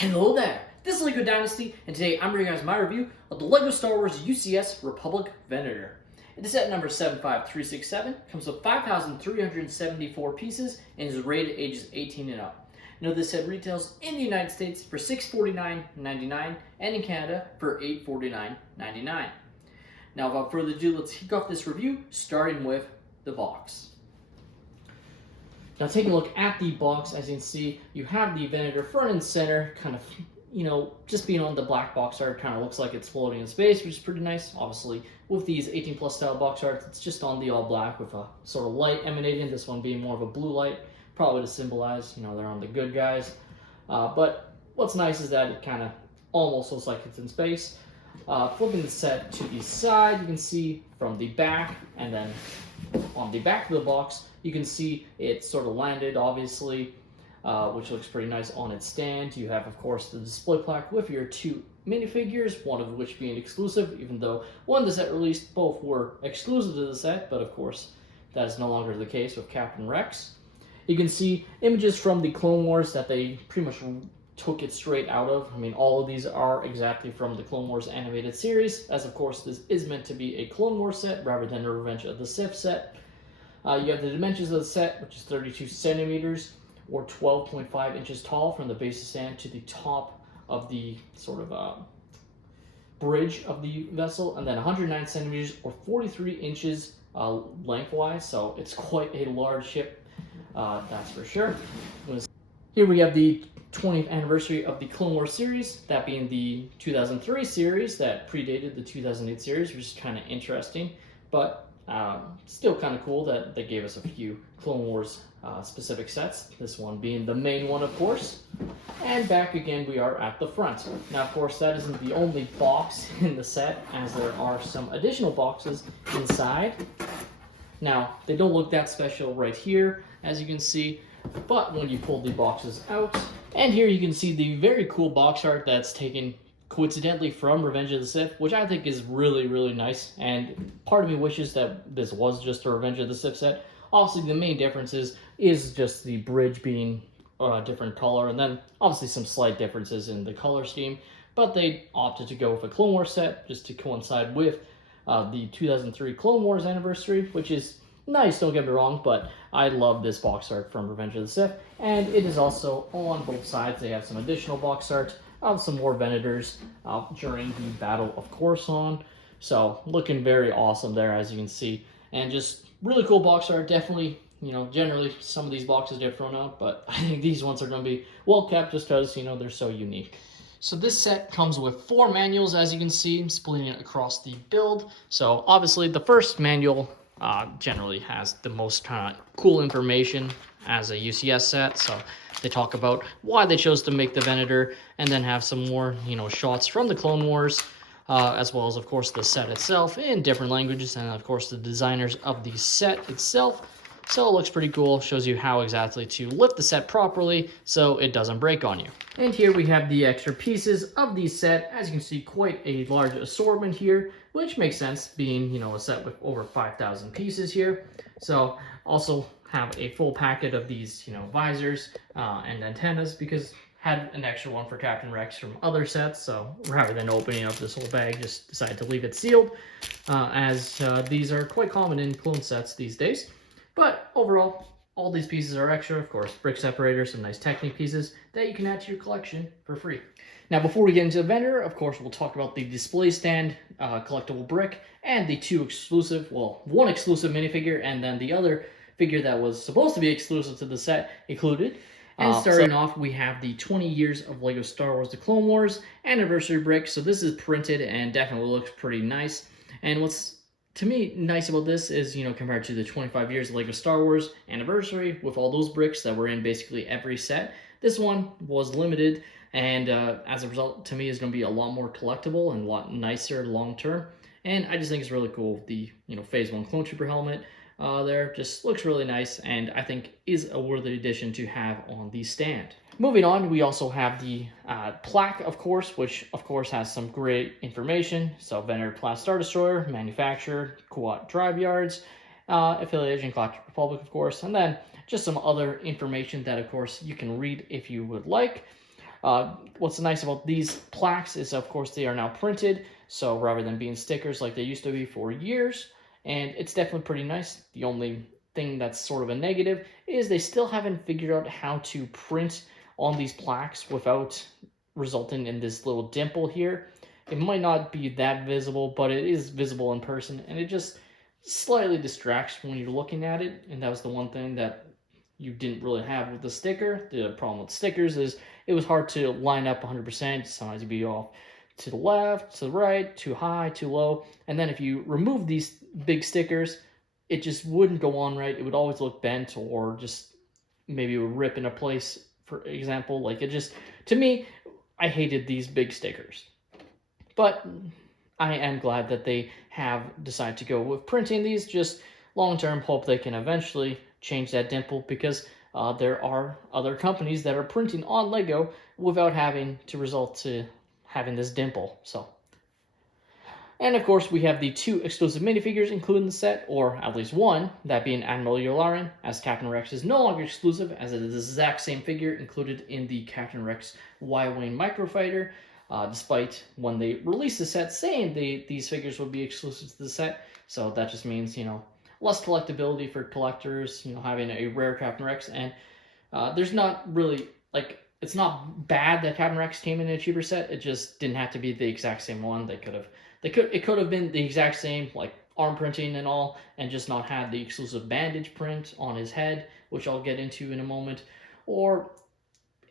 Hello there, this is LEGO Dynasty, and today I'm bringing you guys my review of the LEGO Star Wars UCS Republic Venator. It is set number 75367, comes with 5,374 pieces, and is rated ages 18 and up. Now this set retails in the United States for $649.99 and in Canada for $849.99. Now without further ado, let's kick off this review, starting with the box. Now taking a look at the box, as you can see, you have the Venator front and center, kind of, just being on the black box art, kind of looks like it's floating in space, which is pretty nice. Obviously, with these 18 plus style box arts, it's just on the all black with a sort of light emanating, this one being more of a blue light, probably to symbolize, they're on the good guys. But what's nice is that it kind of almost looks like it's in space. Flipping the set to the side, you can see from the back, and then on the back of the box, you can see it sort of landed, obviously, which looks pretty nice on its stand. You have, of course, the display plaque with your two minifigures, one of which being exclusive, even though when the set released, both were exclusive to the set, but of course, that is no longer the case with Captain Rex. You can see images from the Clone Wars that they pretty much took it straight out of. I mean, all of these are exactly from the Clone Wars animated series, as of course this is meant to be a Clone Wars set rather than a Revenge of the Sith set. You have the dimensions of the set, which is 32 centimeters or 12.5 inches tall from the base of stand to the top of the sort of bridge of the vessel, and then 109 centimeters or 43 inches lengthwise, so it's quite a large ship, that's for sure. Here we have the 20th anniversary of the Clone Wars series, that being the 2003 series that predated the 2008 series, which is kind of interesting, but still kind of cool that they gave us a few Clone Wars specific sets, this one being the main one, of course. And back again, we are at the front. Now, of course, that isn't the only box in the set, as there are some additional boxes inside. Now, they don't look that special right here, as you can see, but when you pull the boxes out, and here you can see the very cool box art that's taken coincidentally from Revenge of the Sith, which I think is really, really nice, and part of me wishes that this was just a Revenge of the Sith set. Obviously, the main difference is just the bridge being a different color, and then obviously some slight differences in the color scheme, but they opted to go with a Clone Wars set just to coincide with the 2003 Clone Wars anniversary, which is nice, don't get me wrong, but I love this box art from Revenge of the Sith, and it is also on both sides. They have some additional box art of some more Venators during the Battle of Coruscant, so looking very awesome there, as you can see, and just really cool box art. Definitely, generally some of these boxes get thrown out, but I think these ones are going to be well kept just because, they're so unique. So this set comes with 4 manuals, as you can see, splitting it across the build. So obviously the first manual generally has the most cool information as a UCS set. So they talk about why they chose to make the Venator, and then have some more, shots from the Clone Wars, as well as, of course, the set itself in different languages, and of course the designers of the set itself. So it looks pretty cool, shows you how exactly to lift the set properly so it doesn't break on you. And here we have the extra pieces of the set. As you can see, quite a large assortment here, which makes sense being, a set with over 5,000 pieces here. So also have a full packet of these, visors and antennas, because had an extra one for Captain Rex from other sets, so rather than opening up this whole bag, just decided to leave it sealed, as these are quite common in clone sets these days. But overall, all these pieces are extra. Of course, brick separators, some nice Technic pieces that you can add to your collection for free. Now, before we get into the Venator, of course, we'll talk about the display stand, collectible brick, and the one exclusive minifigure, and then the other figure that was supposed to be exclusive to the set included. And starting off, we have the 20 years of LEGO Star Wars The Clone Wars anniversary brick. So this is printed and definitely looks pretty nice. And what's, to me, nice about this is, compared to the 25 years of LEGO Star Wars anniversary, with all those bricks that were in basically every set, this one was limited, and as a result, to me, is going to be a lot more collectible and a lot nicer long-term. And I just think it's really cool. The, Phase 1 Clone Trooper helmet there just looks really nice, and I think is a worthy addition to have on the stand. Moving on, we also have the plaque, of course, which of course has some great information. So Venator-Class Star Destroyer, manufacturer, Kuat Drive Yards, affiliation Galactic Republic, of course, and then just some other information that, of course, you can read if you would like. What's nice about these plaques is, of course, they are now printed. So rather than being stickers like they used to be for years, and it's definitely pretty nice. The only thing that's sort of a negative is they still haven't figured out how to print on these plaques without resulting in this little dimple here. It might not be that visible, but it is visible in person, and it just slightly distracts when you're looking at it. And that was the one thing that you didn't really have with the sticker. The problem with stickers is it was hard to line up 100%. Sometimes you'd be off to the left, to the right, too high, too low. And then if you remove these big stickers, it just wouldn't go on right. It would always look bent, or just maybe it would rip into place, for example. Like, it just, to me, I hated these big stickers. But I am glad that they have decided to go with printing these. Just long term, hope they can eventually change that dimple, because there are other companies that are printing on Lego without having to result to having this dimple. So, and of course, we have the 2 exclusive minifigures included in the set, or at least one, that being Admiral Yularen, as Captain Rex is no longer exclusive, as it is the exact same figure included in the Captain Rex Y-Wing Microfighter. Despite when they released the set saying these figures would be exclusive to the set. So that just means, less collectability for collectors, having a rare Captain Rex. And there's not really, it's not bad that Captain Rex came in a cheaper set. It just didn't have to be the exact same one. It could have been the exact same, like arm printing and all, and just not had the exclusive bandage print on his head, which I'll get into in a moment. Or,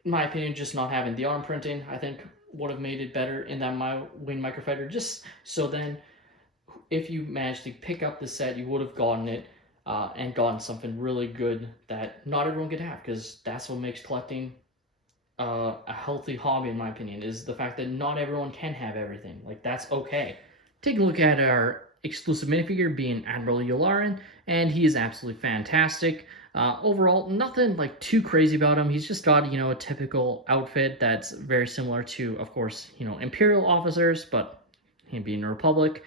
in my opinion, just not having the arm printing, I think, would have made it better in that Y-Wing Microfighter. Just so then, if you managed to pick up the set, you would have gotten it and gotten something really good that not everyone could have, because that's what makes collecting a healthy hobby, in my opinion, is the fact that not everyone can have everything. Like, that's okay. Take a look at our exclusive minifigure being Admiral Yularen, and he is absolutely fantastic. Overall, nothing like too crazy about him. He's just got, a typical outfit that's very similar to, of course, Imperial officers, but him being a Republic.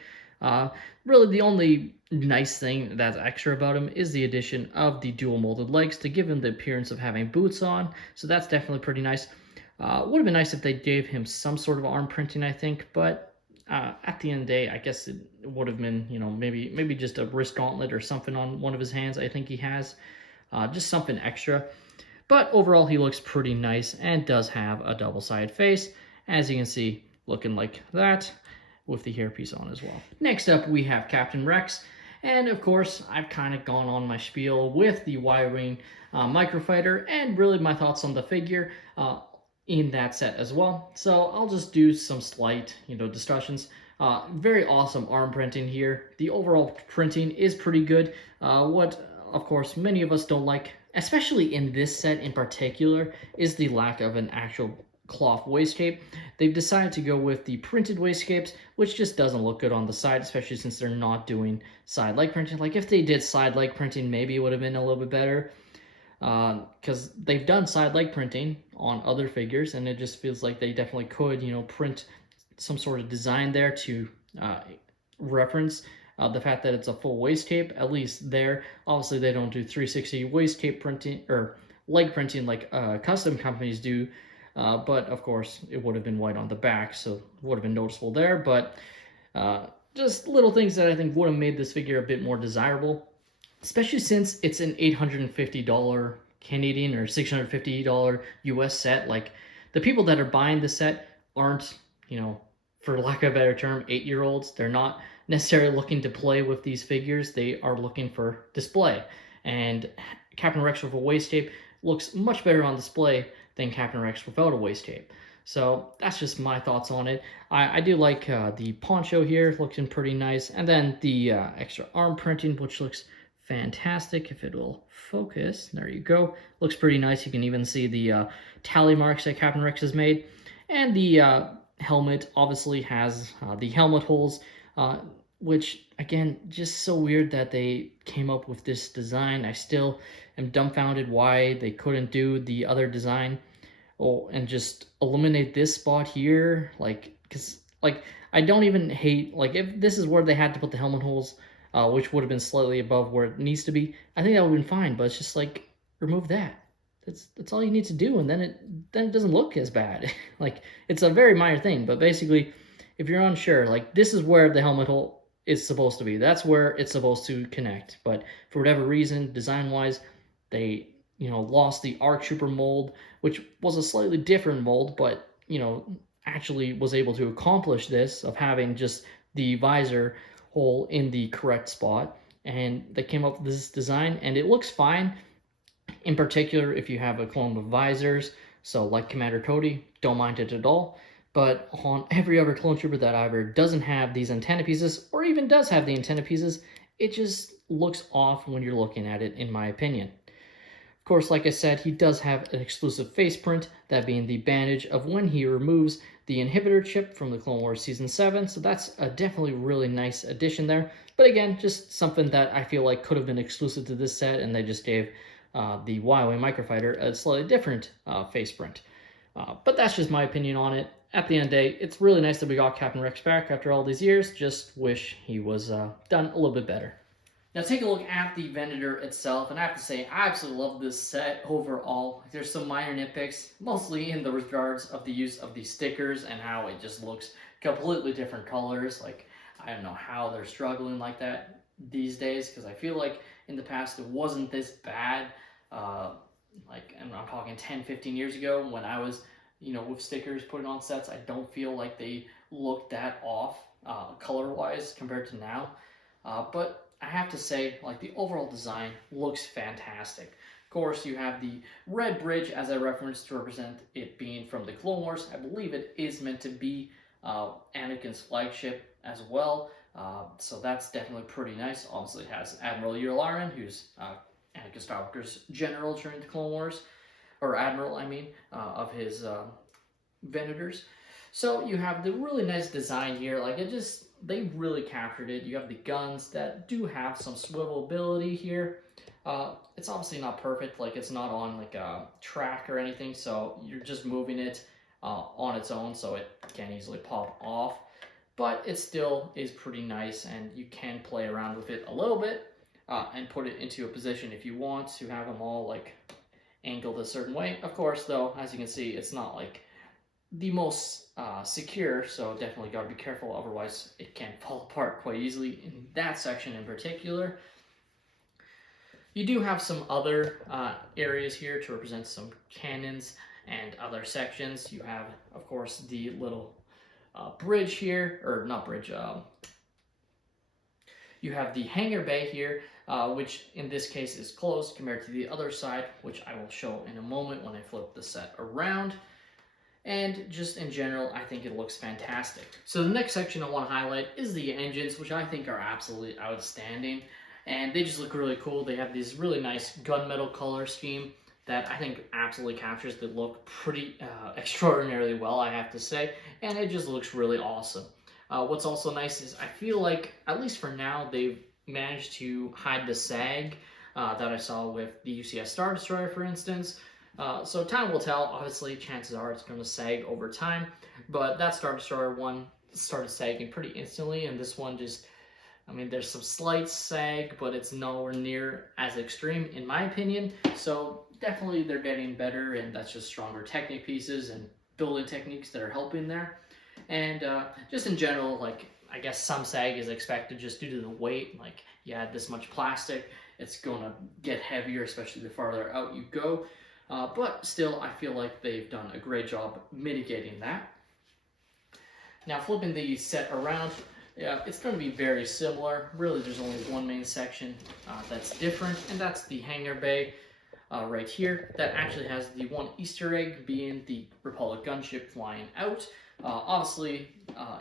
Really, the only nice thing that's extra about him is the addition of the dual molded legs to give him the appearance of having boots on. So that's definitely pretty nice. Would have been nice if they gave him some sort of arm printing, I think, but at the end of the day, I guess it would have been, maybe just a wrist gauntlet or something on one of his hands. I think he has. Just something extra. But overall, he looks pretty nice and does have a double-sided face, as you can see, looking like that, with the hairpiece on as well. Next up, we have Captain Rex, and of course, I've kind of gone on my spiel with the Y-Wing Microfighter, and really my thoughts on the figure in that set as well. So I'll just do some slight, discussions. Very awesome arm printing here. The overall printing is pretty good. What of course many of us don't like, especially in this set in particular, is the lack of an actual cloth waist cape. They've decided to go with the printed waist capes, which just doesn't look good on the side, especially since they're not doing side leg printing. Like, if they did side leg printing, maybe it would have been a little bit better, because they've done side leg printing on other figures, and it just feels like they definitely could, print some sort of design there to reference the fact that it's a full waist cape, at least there. Obviously, they don't do 360 waist cape printing or leg printing like custom companies do, but of course, it would have been white on the back, so it would have been noticeable there. But just little things that I think would have made this figure a bit more desirable, especially since it's an $850 Canadian or $650 US set. Like, the people that are buying the set aren't, for lack of a better term, 8-year-olds. They're not necessarily looking to play with these figures. They are looking for display. And Captain Rex with a waist cape looks much better on display than Captain Rex without a waist cape. So that's just my thoughts on it. I do like the poncho here, looking pretty nice. And then the extra arm printing, which looks fantastic. If it will focus, there you go. Looks pretty nice. You can even see the tally marks that Captain Rex has made. And the helmet obviously has the helmet holes, which, again, just so weird that they came up with this design. I still am dumbfounded why they couldn't do the other design and just eliminate this spot here. Because I don't even hate, if this is where they had to put the helmet holes, which would have been slightly above where it needs to be, I think that would have been fine. But it's just remove that. That's all you need to do, and then it doesn't look as bad. Like, it's a very minor thing, but basically, if you're unsure, like, this is where the helmet hole is supposed to be. That's where it's supposed to connect. But for whatever reason, design-wise, they lost the ARC Trooper mold, which was a slightly different mold, but actually was able to accomplish this of having just the visor hole in the correct spot. And they came up with this design, and it looks fine. In particular, if you have a clone with visors, so like Commander Cody, don't mind it at all. But on every other clone trooper that either doesn't have these antenna pieces or even does have the antenna pieces, it just looks off when you're looking at it, in my opinion. Of course, like I said, he does have an exclusive face print, that being the bandage of when he removes the inhibitor chip from the Clone Wars Season 7, so that's a definitely really nice addition there. But again, just something that I feel like could have been exclusive to this set, and they just gave the Huawei Microfighter a slightly different face print. But that's just my opinion on it. At the end of the day, it's really nice that we got Captain Rex back after all these years. Just wish he was done a little bit better. Now take a look at the Venator itself, and I have to say, I absolutely love this set overall. There's some minor nitpicks, mostly in the regards of the use of the stickers and how it just looks completely different colors. Like, I don't know how they're struggling like that these days, because I feel like in the past it wasn't this bad. And I'm talking 10, 15 years ago when I was, with stickers put on sets, I don't feel like they looked that off color-wise compared to now. But I have to say, like, the overall design looks fantastic. Of course, you have the red bridge, as I referenced, to represent it being from the Clone Wars. I believe it is meant to be Anakin's flagship as well. So that's definitely pretty nice. Obviously, it has Admiral Yularen, who's Anakin Skywalker's general during the Clone Wars, or Admiral, I mean, of his Venators. So you have the really nice design here. Like, they really captured it. You have the guns that do have some swivelability here. It's obviously not perfect, like it's not on like a track or anything, so you're just moving it on its own, so it can easily pop off. But it still is pretty nice, and you can play around with it a little bit and put it into a position if you want to have them all like angled a certain way. Of course, though, as you can see, it's not like the most secure, so definitely got to be careful, otherwise it can fall apart quite easily in that section in particular. You do have some other areas here to represent some cannons and other sections. You have, of course, the little bridge here, or not bridge, you have the hangar bay here, which in this case is closed compared to the other side, which I will show in a moment when I flip the set around. And just in general, I think it looks fantastic. So the next section I want to highlight is the engines, which I think are absolutely outstanding. And they just look really cool. They have this really nice gunmetal color scheme that I think absolutely captures the look pretty extraordinarily well, I have to say. And it just looks really awesome. What's also nice is I feel like, at least for now, they've managed to hide the sag that I saw with the UCS Star Destroyer, for instance. So time will tell. Obviously, chances are it's going to sag over time, but that Star Destroyer one started sagging pretty instantly, and this one just, I mean, there's some slight sag, but it's nowhere near as extreme, in my opinion. So definitely they're getting better, and that's just stronger Technic pieces and building techniques that are helping there. And just in general, like, I guess some sag is expected just due to the weight. Like, you add this much plastic, it's going to get heavier, especially the farther out you go. But still, I feel like they've done a great job mitigating that. Now, flipping the set around, yeah, it's going to be very similar. Really, there's only one main section that's different, and that's the hangar bay right here. That actually has the one Easter egg being the Republic gunship flying out. Obviously,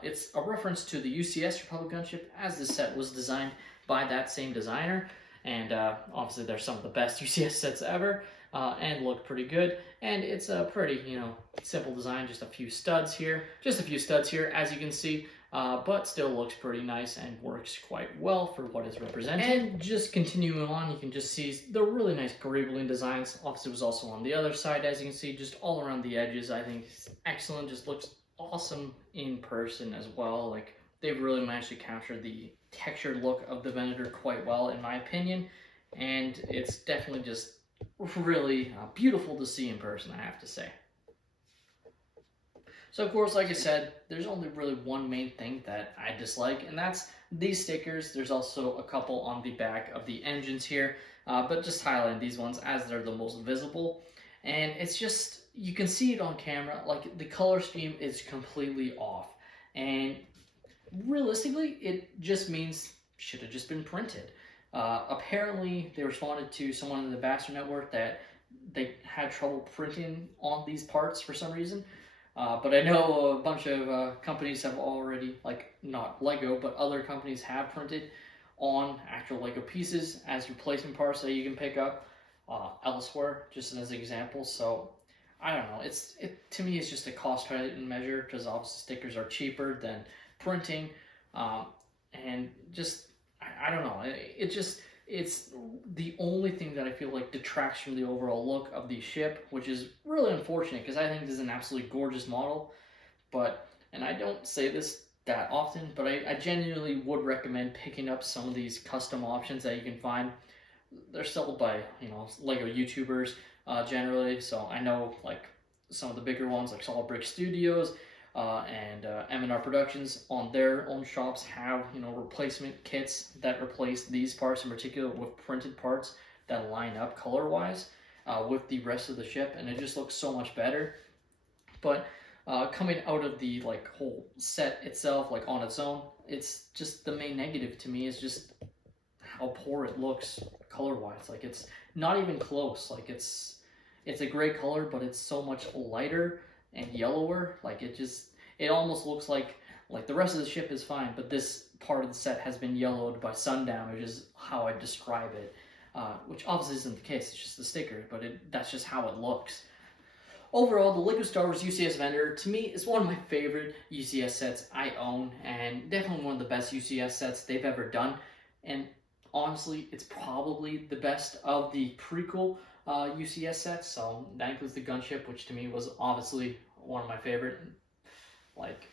it's a reference to the UCS Republic gunship, as this set was designed by that same designer. And obviously, they're some of the best UCS sets ever. And look pretty good, and it's a pretty, simple design, just a few studs here, as you can see, but still looks pretty nice and works quite well for what is represented. And just continuing on, you can just see the really nice greebling designs. Obviously, it was also on the other side, as you can see, just all around the edges. I think it's excellent, just looks awesome in person as well. Like, they've really managed to capture the textured look of the Venator quite well, in my opinion, and it's definitely just really beautiful to see in person, I have to say. So of course, like I said, there's only really one main thing that I dislike, and that's these stickers. There's also a couple on the back of the engines here, but just highlighting these ones as they're the most visible. And it's just, you can see it on camera, like the color scheme is completely off. And realistically, it just means should have just been printed. Apparently, they responded to someone in the Vassar network that they had trouble printing on these parts for some reason. But I know a bunch of companies have already, like not Lego, but other companies have printed on actual Lego pieces as replacement parts that you can pick up elsewhere, just as an example. So I don't know. To me, it's just a cost measure because obviously stickers are cheaper than printing, and just I don't know. It's the only thing that I feel like detracts from the overall look of the ship, which is really unfortunate because I think this is an absolutely gorgeous model. But, and I don't say this that often, but I genuinely would recommend picking up some of these custom options that you can find. They're sold by, Lego YouTubers generally. So I know like some of the bigger ones like Solid Brick Studios and M&R Productions on their own shops have replacement kits that replace these parts in particular with printed parts that line up color wise with the rest of the ship, and it just looks so much better. But coming out of the whole set itself, like on its own, it's just the main negative to me is just how poor it looks color wise. Like it's not even close. Like it's a great color, but it's so much lighter and yellower. Like it almost looks like the rest of the ship is fine, but this part of the set has been yellowed by sundown, which is how I describe it. Which obviously isn't the case. It's just the sticker, but that's just how it looks. Overall, the Lego Star Wars UCS Venator, to me, is one of my favorite UCS sets I own, and definitely one of the best UCS sets they've ever done. And honestly, it's probably the best of the prequel UCS sets. So that includes the gunship, which to me was obviously one of my favorite. Like,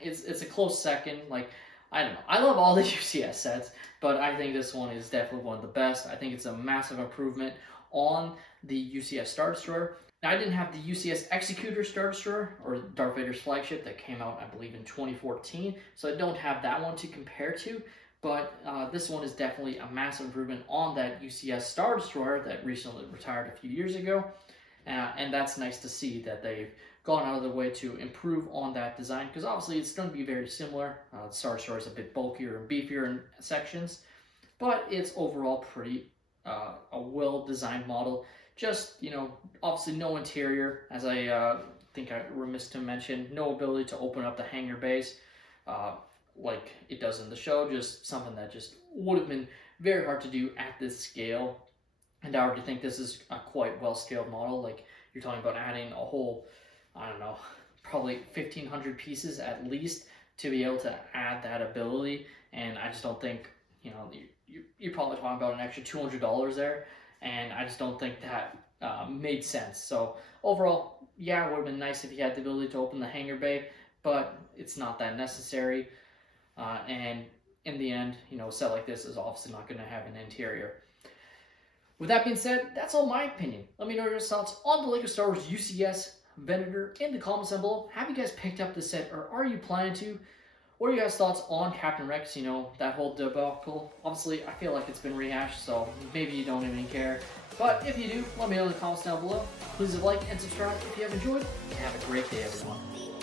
it's a close second. Like, I don't know. I love all the UCS sets, but I think this one is definitely one of the best. I think it's a massive improvement on the UCS Star Destroyer. Now, I didn't have the UCS Executor Star Destroyer, or Darth Vader's flagship, that came out, I believe, in 2014, so I don't have that one to compare to, but this one is definitely a massive improvement on that UCS Star Destroyer that recently retired a few years ago, and that's nice to see that they've gone out of their way to improve on that design, because obviously it's going to be very similar. The Star Destroyer is a bit bulkier and beefier in sections, but it's overall pretty a well-designed model. Just, obviously no interior, as I think I remiss to mention, no ability to open up the hangar bays like it does in the show, just something that just would have been very hard to do at this scale. And I already think this is a quite well-scaled model. Like, you're talking about adding a whole, I don't know, probably 1,500 pieces at least to be able to add that ability, and I just don't think, you're probably talking about an extra $200 there, and I just don't think that made sense. So overall, yeah, it would have been nice if you had the ability to open the hangar bay, but it's not that necessary. And in the end, a set like this is obviously not going to have an interior. With that being said, that's all my opinion. Let me know your thoughts on the Lego Star Wars UCS Venator in the comments down below. Have you guys picked up the set, or are you planning to? What are your guys' thoughts on Captain Rex, that whole debacle? Obviously, I feel like it's been rehashed, so maybe you don't even care. But if you do, let me know in the comments down below. Please like and subscribe if you have enjoyed, and have a great day, everyone.